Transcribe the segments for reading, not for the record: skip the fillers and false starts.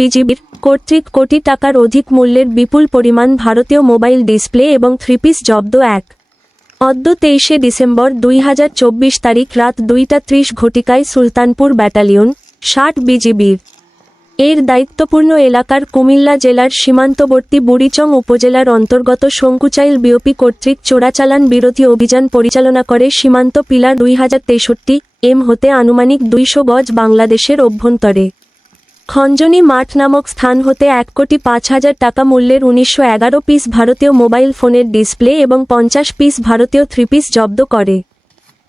বিজিবির কর্তৃক কোটি টাকার অধিক মূল্যের বিপুল পরিমাণ ভারতীয় মোবাইল ডিসপ্লে এবং 3 পিস জব্দ। অদ্য 23 ডিসেম্বর 2024 তারিখ রাত 2:30 ঘটিকায় সুলতানপুর ব্যাটালিয়ন 60 বিজিবির এর দায়িত্বপূর্ণ এলাকার কুমিল্লা জেলার সীমান্তবর্তী বুড়িচং উপজেলার অন্তর্গত শঙ্কুচাইল বিওপি কর্তৃক চোরাচালান বিরোধী অভিযান পরিচালনা করে সীমান্ত পিলার 2063 এম হতে আনুমানিক 200 গজ বাংলাদেশের অভ্যন্তরে খঞ্জনী মাঠ নামক স্থান হতে 1,05,000 টাকা মূল্যের 1911 পিস ভারতীয় মোবাইল ফোনের ডিসপ্লে এবং 50 পিস ভারতীয় 3 পিস জব্দ করে।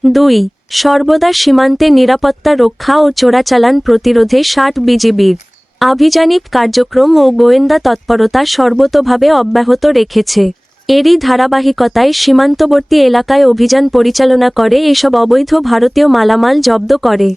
2. সর্বদা সীমান্তে নিরাপত্তা রক্ষা ও চোরাচালান প্রতিরোধে 60 বিজিবির আভিযানিক কার্যক্রম ও গোয়েন্দা তৎপরতা সর্বতোভাবে অব্যাহত রেখেছে। এরই ধারাবাহিকতায় সীমান্তবর্তী এলাকায় অভিযান পরিচালনা করে এসব অবৈধ ভারতীয় মালামাল জব্দ করে।